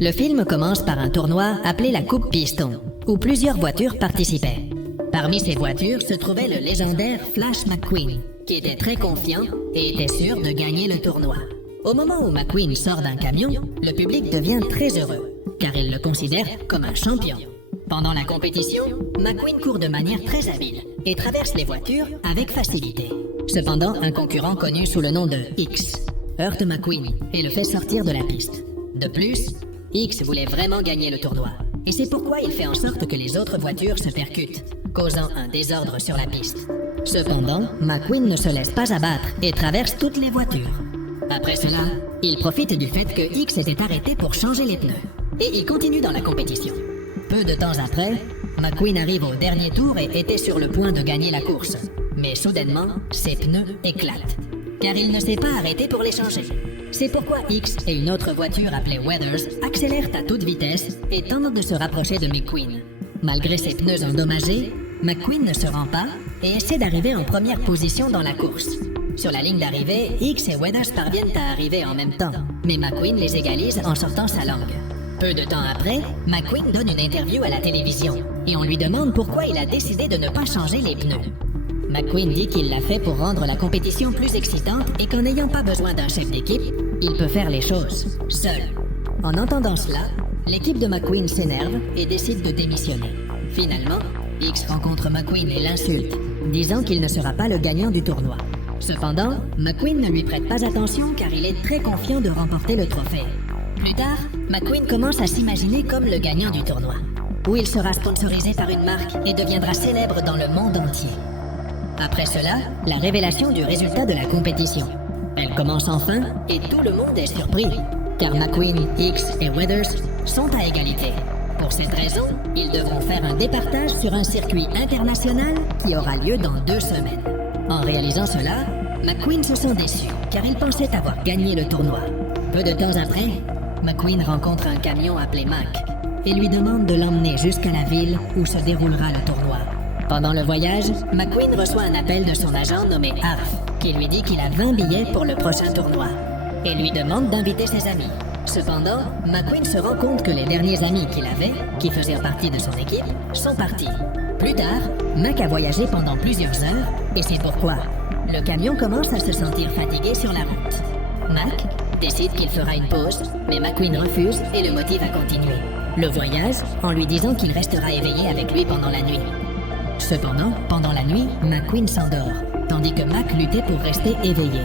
Le film commence par un tournoi appelé la Coupe Piston, où plusieurs voitures participaient. Parmi ces voitures se trouvait le légendaire Flash McQueen, qui était très confiant et était sûr de gagner le tournoi. Au moment où McQueen sort d'un camion, le public devient très heureux, car il le considère comme un champion. Pendant la compétition, McQueen court de manière très habile et traverse les voitures avec facilité. Cependant, un concurrent connu sous le nom de X heurte McQueen et le fait sortir de la piste. De plus, X voulait vraiment gagner le tournoi, et c'est pourquoi il fait en sorte que les autres voitures se percutent, causant un désordre sur la piste. Cependant, McQueen ne se laisse pas abattre et traverse toutes les voitures. Après cela, il profite du fait que X était arrêté pour changer les pneus, et il continue dans la compétition. Peu de temps après, McQueen arrive au dernier tour et était sur le point de gagner la course. Mais soudainement, ses pneus éclatent, car il ne s'est pas arrêté pour les changer. C'est pourquoi X et une autre voiture appelée Weathers accélèrent à toute vitesse et tentent de se rapprocher de McQueen. Malgré ses pneus endommagés, McQueen ne se rend pas et essaie d'arriver en première position dans la course. Sur la ligne d'arrivée, X et Weathers parviennent à arriver en même temps, mais McQueen les égalise en sortant sa langue. Peu de temps après, McQueen donne une interview à la télévision et on lui demande pourquoi il a décidé de ne pas changer les pneus. McQueen dit qu'il l'a fait pour rendre la compétition plus excitante et qu'en n'ayant pas besoin d'un chef d'équipe, il peut faire les choses seul. En entendant cela, l'équipe de McQueen s'énerve et décide de démissionner. Finalement, X rencontre McQueen et l'insulte, disant qu'il ne sera pas le gagnant du tournoi. Cependant, McQueen ne lui prête pas attention car il est très confiant de remporter le trophée. Plus tard, McQueen commence à s'imaginer comme le gagnant du tournoi, où il sera sponsorisé par une marque et deviendra célèbre dans le monde entier. Après cela, la révélation du résultat de la compétition. Elle commence enfin et tout le monde est surpris, car McQueen, X et Weathers sont à égalité. Pour cette raison, ils devront faire un départage sur un circuit international qui aura lieu dans 2 semaines. En réalisant cela, McQueen se sent déçu, car il pensait avoir gagné le tournoi. Peu de temps après, McQueen rencontre un camion appelé Mac et lui demande de l'emmener jusqu'à la ville où se déroulera le tournoi. Pendant le voyage, McQueen reçoit un appel de son agent nommé Arf, qui lui dit qu'il a 20 billets pour le prochain tournoi, et lui demande d'inviter ses amis. Cependant, McQueen se rend compte que les derniers amis qu'il avait, qui faisaient partie de son équipe, sont partis. Plus tard, Mac a voyagé pendant plusieurs heures, et c'est pourquoi le camion commence à se sentir fatigué sur la route. Mac décide qu'il fera une pause, mais McQueen refuse et le motive à continuer le voyage en lui disant qu'il restera éveillé avec lui pendant la nuit. Cependant, pendant la nuit, McQueen s'endort, tandis que Mac luttait pour rester éveillé.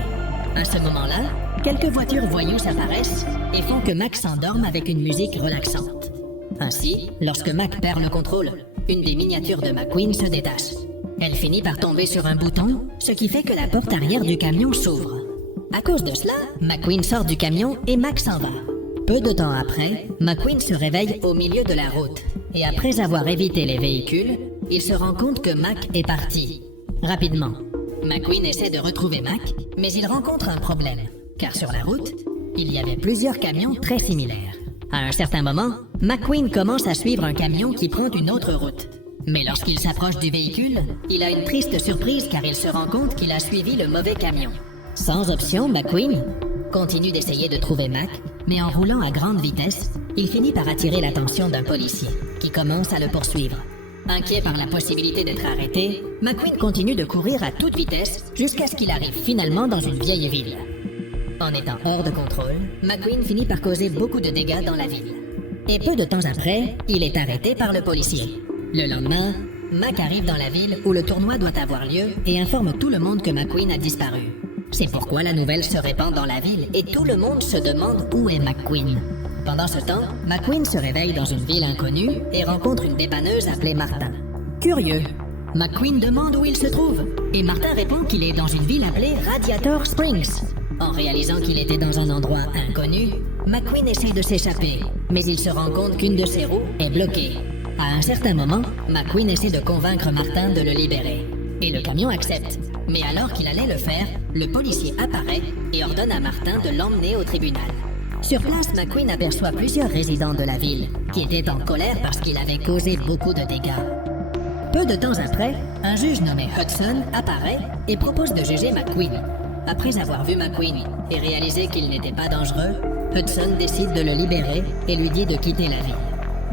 À ce moment-là, quelques voitures voyous apparaissent et font que Mac s'endorme avec une musique relaxante. Ainsi, lorsque Mac perd le contrôle, une des miniatures de McQueen se détache. Elle finit par tomber sur un bouton, ce qui fait que la porte arrière du camion s'ouvre. À cause de cela, McQueen sort du camion et Mac s'en va. Peu de temps après, McQueen se réveille au milieu de la route, et après avoir évité les véhicules, il se rend compte que Mac est parti. Rapidement, McQueen essaie de retrouver Mac, mais il rencontre un problème, car sur la route, il y avait plusieurs camions très similaires. À un certain moment, McQueen commence à suivre un camion qui prend une autre route. Mais lorsqu'il s'approche du véhicule, il a une triste surprise car il se rend compte qu'il a suivi le mauvais camion. Sans option, McQueen continue d'essayer de trouver Mac, mais en roulant à grande vitesse, il finit par attirer l'attention d'un policier, qui commence à le poursuivre. Inquiet par la possibilité d'être arrêté, McQueen continue de courir à toute vitesse jusqu'à ce qu'il arrive finalement dans une vieille ville. En étant hors de contrôle, McQueen finit par causer beaucoup de dégâts dans la ville. Et peu de temps après, il est arrêté par le policier. Le lendemain, Mac arrive dans la ville où le tournoi doit avoir lieu et informe tout le monde que McQueen a disparu. C'est pourquoi la nouvelle se répand dans la ville et tout le monde se demande où est McQueen. Pendant ce temps, McQueen se réveille dans une ville inconnue et rencontre une dépanneuse appelée Martin. Curieux, McQueen demande où il se trouve et Martin répond qu'il est dans une ville appelée Radiator Springs. En réalisant qu'il était dans un endroit inconnu, McQueen essaie de s'échapper, mais il se rend compte qu'une de ses roues est bloquée. À un certain moment, McQueen essaie de convaincre Martin de le libérer. Et le camion accepte. Mais alors qu'il allait le faire, le policier apparaît et ordonne à Martin de l'emmener au tribunal. Sur place, McQueen aperçoit plusieurs résidents de la ville, qui étaient en colère parce qu'il avait causé beaucoup de dégâts. Peu de temps après, un juge nommé Hudson apparaît et propose de juger McQueen. Après avoir vu McQueen et réalisé qu'il n'était pas dangereux, Hudson décide de le libérer et lui dit de quitter la ville.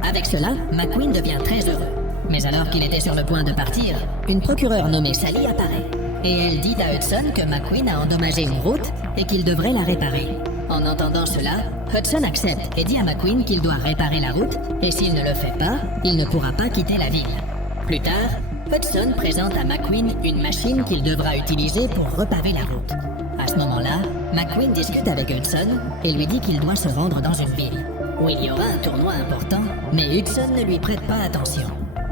Avec cela, McQueen devient très heureux. Mais alors qu'il était sur le point de partir, une procureure nommée Sally apparaît. Et elle dit à Hudson que McQueen a endommagé une route et qu'il devrait la réparer. En entendant cela, Hudson accepte et dit à McQueen qu'il doit réparer la route et s'il ne le fait pas, il ne pourra pas quitter la ville. Plus tard, Hudson présente à McQueen une machine qu'il devra utiliser pour repaver la route. À ce moment-là, McQueen discute avec Hudson et lui dit qu'il doit se rendre dans une ville où il y aura un tournoi important, mais Hudson ne lui prête pas attention.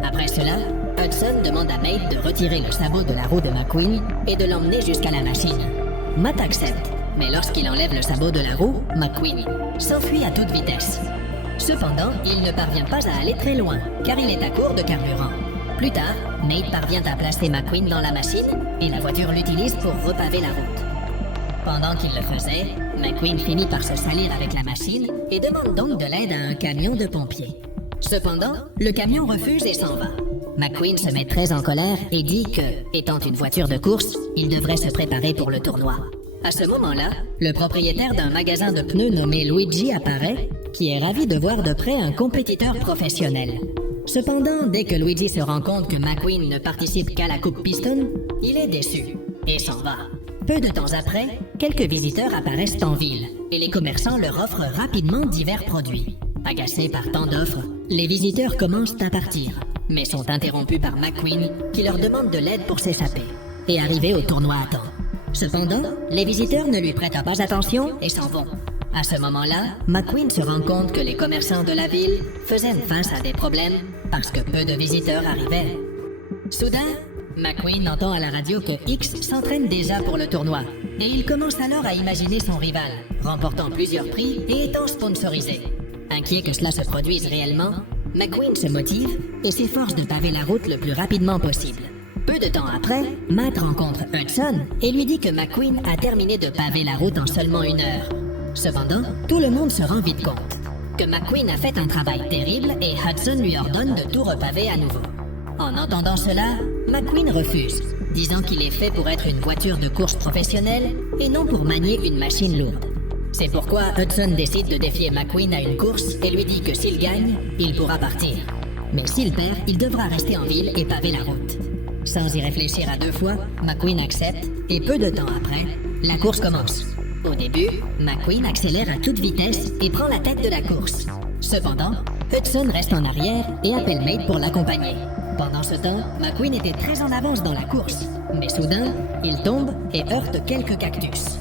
Après cela, Hudson demande à Mate de retirer le sabot de la roue de McQueen et de l'emmener jusqu'à la machine. Matt accepte, mais lorsqu'il enlève le sabot de la roue, McQueen s'enfuit à toute vitesse. Cependant, il ne parvient pas à aller très loin, car il est à court de carburant. Plus tard, Nate parvient à placer McQueen dans la machine et la voiture l'utilise pour repaver la route. Pendant qu'il le faisait, McQueen finit par se salir avec la machine et demande donc de l'aide à un camion de pompiers. Cependant, le camion refuse et s'en va. McQueen se met très en colère et dit que, étant une voiture de course, il devrait se préparer pour le tournoi. À ce moment-là, le propriétaire d'un magasin de pneus nommé Luigi apparaît, qui est ravi de voir de près un compétiteur professionnel. Cependant, dès que Luigi se rend compte que McQueen ne participe qu'à la Coupe Piston, il est déçu et s'en va. Peu de temps après, quelques visiteurs apparaissent en ville et les commerçants leur offrent rapidement divers produits. Agacés par tant d'offres, les visiteurs commencent à partir, mais sont interrompus par McQueen qui leur demande de l'aide pour s'échapper et arriver au tournoi à temps. Cependant, les visiteurs ne lui prêtent pas attention et s'en vont. À ce moment-là, McQueen se rend compte que les commerçants de la ville faisaient face à des problèmes parce que peu de visiteurs arrivaient. Soudain, McQueen entend à la radio que X s'entraîne déjà pour le tournoi et il commence alors à imaginer son rival, remportant plusieurs prix et étant sponsorisé. Inquiet que cela se produise réellement, McQueen se motive et s'efforce de paver la route le plus rapidement possible. Peu de temps après, Matt rencontre Hudson et lui dit que McQueen a terminé de paver la route en seulement 1 heure. Cependant, tout le monde se rend vite compte que McQueen a fait un travail terrible et Hudson lui ordonne de tout repaver à nouveau. En entendant cela, McQueen refuse, disant qu'il est fait pour être une voiture de course professionnelle et non pour manier une machine lourde. C'est pourquoi Hudson décide de défier McQueen à une course et lui dit que s'il gagne, il pourra partir. Mais s'il perd, il devra rester en ville et paver la route. Sans y réfléchir à 2 fois, McQueen accepte et peu de temps après, la course commence. Au début, McQueen accélère à toute vitesse et prend la tête de la course. Cependant, Hudson reste en arrière et appelle Mate pour l'accompagner. Pendant ce temps, McQueen était très en avance dans la course, mais soudain, il tombe et heurte quelques cactus.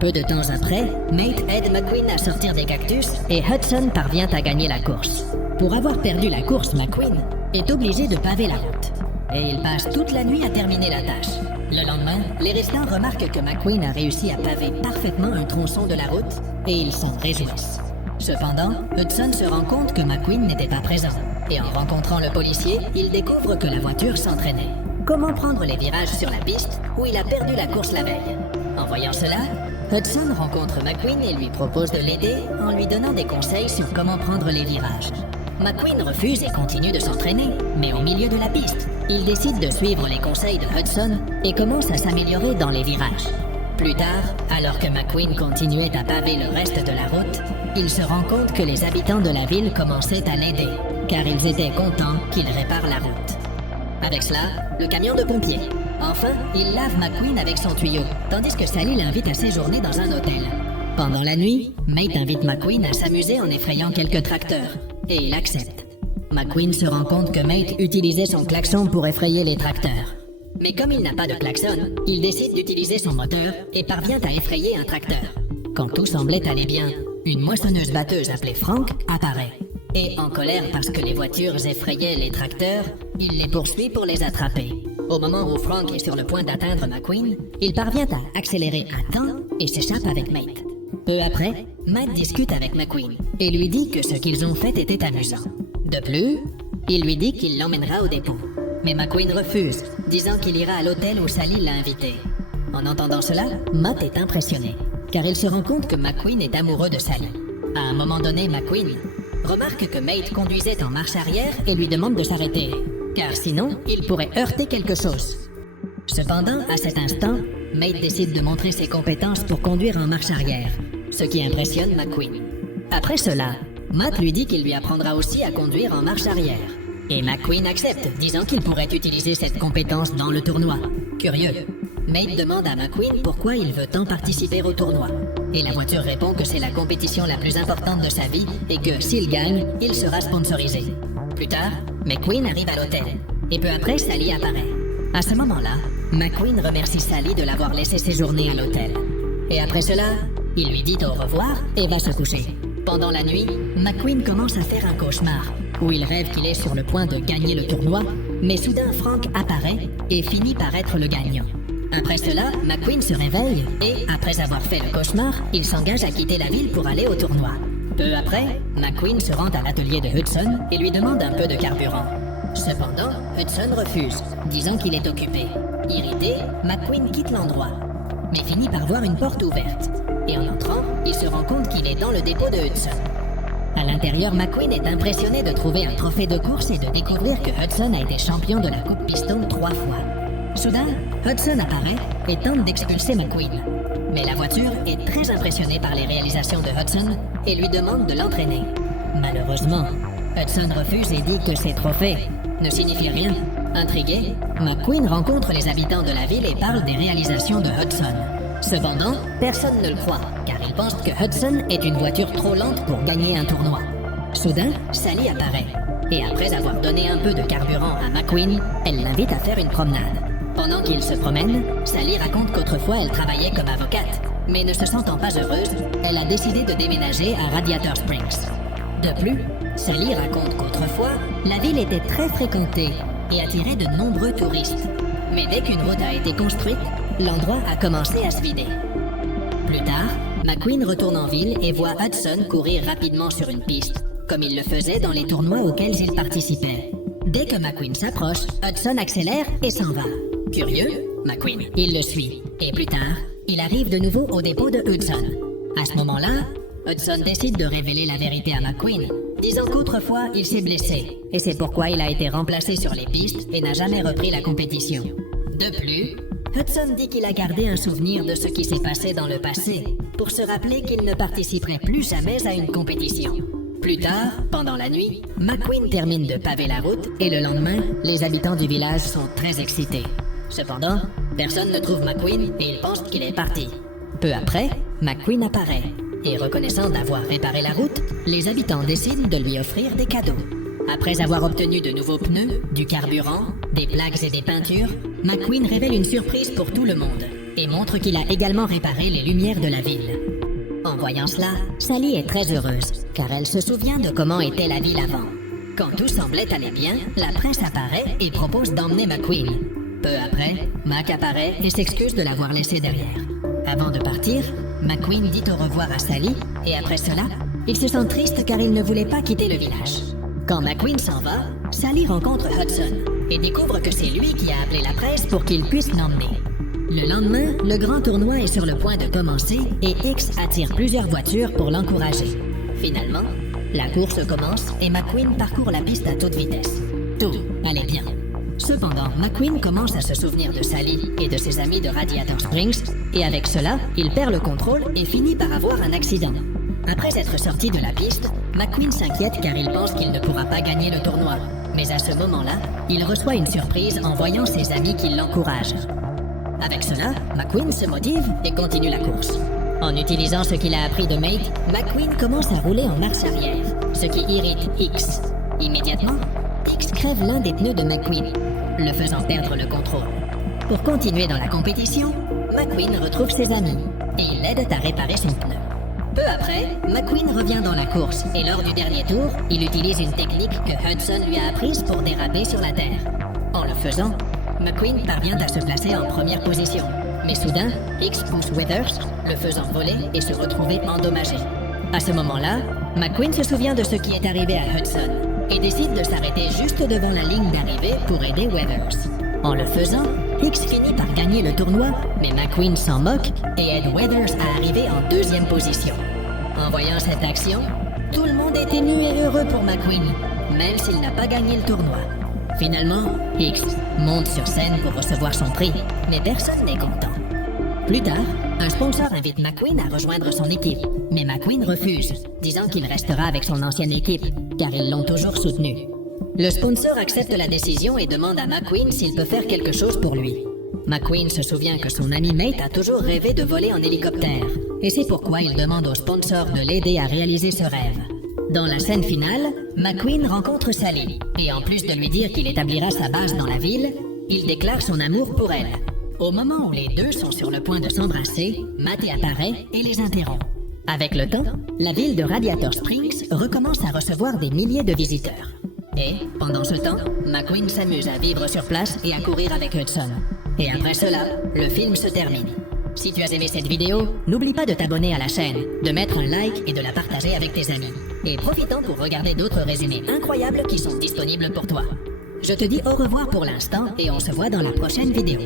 Peu de temps après, Mate aide McQueen à sortir des cactus et Hudson parvient à gagner la course. Pour avoir perdu la course, McQueen est obligé de paver la route. Et il passe toute la nuit à terminer la tâche. Le lendemain, les restants remarquent que McQueen a réussi à paver parfaitement un tronçon de la route et ils s'en réjouissent. Cependant, Hudson se rend compte que McQueen n'était pas présent. Et en rencontrant le policier, il découvre que la voiture s'entraînait. Comment prendre les virages sur la piste où il a perdu la course la veille? En voyant cela, Hudson rencontre McQueen et lui propose de l'aider en lui donnant des conseils sur comment prendre les virages. McQueen refuse et continue de s'entraîner, mais au milieu de la piste, il décide de suivre les conseils de Hudson et commence à s'améliorer dans les virages. Plus tard, alors que McQueen continuait à paver le reste de la route, il se rend compte que les habitants de la ville commençaient à l'aider, car ils étaient contents qu'il répare la route. Avec cela, le camion de pompiers. Enfin, il lave McQueen avec son tuyau, tandis que Sally l'invite à séjourner dans un hôtel. Pendant la nuit, Mate invite McQueen à s'amuser en effrayant quelques tracteurs, et il accepte. McQueen se rend compte que Mate utilisait son klaxon pour effrayer les tracteurs. Mais comme il n'a pas de klaxon, il décide d'utiliser son moteur et parvient à effrayer un tracteur. Quand tout semblait aller bien, une moissonneuse-batteuse appelée Frank apparaît. Et en colère parce que les voitures effrayaient les tracteurs, il les poursuit pour les attraper. Au moment où Frank est sur le point d'atteindre McQueen, il parvient à accélérer à temps et s'échappe avec Mate. Peu après, Matt discute avec McQueen et lui dit que ce qu'ils ont fait était amusant. De plus, il lui dit qu'il l'emmènera au dépôt. Mais McQueen refuse, disant qu'il ira à l'hôtel où Sally l'a invité. En entendant cela, Matt est impressionné, car il se rend compte que McQueen est amoureux de Sally. À un moment donné, McQueen remarque que Mate conduisait en marche arrière et lui demande de s'arrêter, car sinon, il pourrait heurter quelque chose. Cependant, à cet instant, Mate décide de montrer ses compétences pour conduire en marche arrière, ce qui impressionne McQueen. Après cela, Matt lui dit qu'il lui apprendra aussi à conduire en marche arrière. Et McQueen accepte, disant qu'il pourrait utiliser cette compétence dans le tournoi. Curieux, Matt demande à McQueen pourquoi il veut tant participer au tournoi. Et la voiture répond que c'est la compétition la plus importante de sa vie et que s'il gagne, il sera sponsorisé. Plus tard, McQueen arrive à l'hôtel. Et peu après, Sally apparaît. À ce moment-là, McQueen remercie Sally de l'avoir laissé séjourner à l'hôtel. Et après cela, il lui dit au revoir et va se coucher. Pendant la nuit, McQueen commence à faire un cauchemar, où il rêve qu'il est sur le point de gagner le tournoi, mais soudain Frank apparaît et finit par être le gagnant. Après cela, McQueen se réveille et, après avoir fait le cauchemar, il s'engage à quitter la ville pour aller au tournoi. Peu après, McQueen se rend à l'atelier de Hudson et lui demande un peu de carburant. Cependant, Hudson refuse, disant qu'il est occupé. Irrité, McQueen quitte l'endroit, mais finit par voir une porte ouverte. Et en entrant, il se rend compte qu'il est dans le dépôt de Hudson. À l'intérieur, McQueen est impressionné de trouver un trophée de course et de découvrir que Hudson a été champion de la Coupe Piston 3 fois. Soudain, Hudson apparaît et tente d'expulser McQueen. Mais la voiture est très impressionnée par les réalisations de Hudson et lui demande de l'entraîner. Malheureusement, Hudson refuse et dit que ces trophées ne signifient rien. Intrigué, McQueen rencontre les habitants de la ville et parle des réalisations de Hudson. Cependant, personne ne le croit, car ils pensent que Hudson est une voiture trop lente pour gagner un tournoi. Soudain, Sally apparaît, et après avoir donné un peu de carburant à McQueen, elle l'invite à faire une promenade. Pendant qu'ils se promènent, Sally raconte qu'autrefois elle travaillait comme avocate, mais ne se sentant pas heureuse, elle a décidé de déménager à Radiator Springs. De plus, Sally raconte qu'autrefois, la ville était très fréquentée et attirait de nombreux touristes. Mais dès qu'une route a été construite, l'endroit a commencé à se vider. Plus tard, McQueen retourne en ville et voit Hudson courir rapidement sur une piste, comme il le faisait dans les tournois auxquels il participait. Dès que McQueen s'approche, Hudson accélère et s'en va. Curieux, McQueen, il le suit. Et plus tard, il arrive de nouveau au dépôt de Hudson. À ce moment-là, Hudson décide de révéler la vérité à McQueen, disant qu'autrefois il s'est blessé, et c'est pourquoi il a été remplacé sur les pistes et n'a jamais repris la compétition. De plus, Hudson dit qu'il a gardé un souvenir de ce qui s'est passé dans le passé, pour se rappeler qu'il ne participerait plus jamais à une compétition. Plus tard, pendant la nuit, McQueen termine de paver la route et le lendemain, les habitants du village sont très excités. Cependant, personne ne trouve McQueen et ils pensent qu'il est parti. Peu après, McQueen apparaît. Et reconnaissant d'avoir réparé la route, les habitants décident de lui offrir des cadeaux. Après avoir obtenu de nouveaux pneus, du carburant, des plaques et des peintures, McQueen révèle une surprise pour tout le monde et montre qu'il a également réparé les lumières de la ville. En voyant cela, Sally est très heureuse, car elle se souvient de comment était la ville avant. Quand tout semblait aller bien, la presse apparaît et propose d'emmener McQueen. Peu après, Mac apparaît et s'excuse de l'avoir laissé derrière. Avant de partir, McQueen dit au revoir à Sally, et après cela, il se sent triste car il ne voulait pas quitter le village. Quand McQueen s'en va, Sally rencontre Hudson, et découvre que c'est lui qui a appelé la presse pour qu'il puisse l'emmener. Le lendemain, le grand tournoi est sur le point de commencer, et X attire plusieurs voitures pour l'encourager. Finalement, la course commence, et McQueen parcourt la piste à toute vitesse. Tout allait bien. Cependant, McQueen commence à se souvenir de Sally et de ses amis de Radiator Springs, et avec cela, il perd le contrôle et finit par avoir un accident. Après être sorti de la piste, McQueen s'inquiète car il pense qu'il ne pourra pas gagner le tournoi. Mais à ce moment-là, il reçoit une surprise en voyant ses amis qui l'encouragent. Avec cela, McQueen se motive et continue la course. En utilisant ce qu'il a appris de Mate, McQueen commence à rouler en marche arrière, ce qui irrite X. Immédiatement, X crève l'un des pneus de McQueen, le faisant perdre le contrôle. Pour continuer dans la compétition, McQueen retrouve ses amis et il l'aide à réparer son pneu. Peu après, McQueen revient dans la course et lors du dernier tour, il utilise une technique que Hudson lui a apprise pour déraper sur la terre. En le faisant, McQueen parvient à se placer en première position. Mais soudain, X pousse Withers, le faisant voler et se retrouver endommagé. À ce moment-là, McQueen se souvient de ce qui est arrivé à Hudson et décide de s'arrêter juste devant la ligne d'arrivée pour aider Withers. En le faisant, X finit par gagner le tournoi, mais McQueen s'en moque et aide Withers à arriver en deuxième position. En voyant cette action, tout le monde est ému et heureux pour McQueen, même s'il n'a pas gagné le tournoi. Finalement, X monte sur scène pour recevoir son prix, mais personne n'est content. Plus tard, un sponsor invite McQueen à rejoindre son équipe, mais McQueen refuse, disant qu'il restera avec son ancienne équipe, car ils l'ont toujours soutenu. Le sponsor accepte la décision et demande à McQueen s'il peut faire quelque chose pour lui. McQueen se souvient que son ami Mate a toujours rêvé de voler en hélicoptère, et c'est pourquoi il demande au sponsor de l'aider à réaliser ce rêve. Dans la scène finale, McQueen rencontre Sally, et en plus de lui dire qu'il établira sa base dans la ville, il déclare son amour pour elle. Au moment où les deux sont sur le point de s'embrasser, Mate apparaît et les interrompt. Avec le temps, la ville de Radiator Springs recommence à recevoir des milliers de visiteurs. Et, pendant ce temps, McQueen s'amuse à vivre sur place et à courir avec Hudson. Et après cela, le film se termine. Si tu as aimé cette vidéo, n'oublie pas de t'abonner à la chaîne, de mettre un like et de la partager avec tes amis. Et profite-en pour regarder d'autres résumés incroyables qui sont disponibles pour toi. Je te dis au revoir pour l'instant et on se voit dans la prochaine vidéo.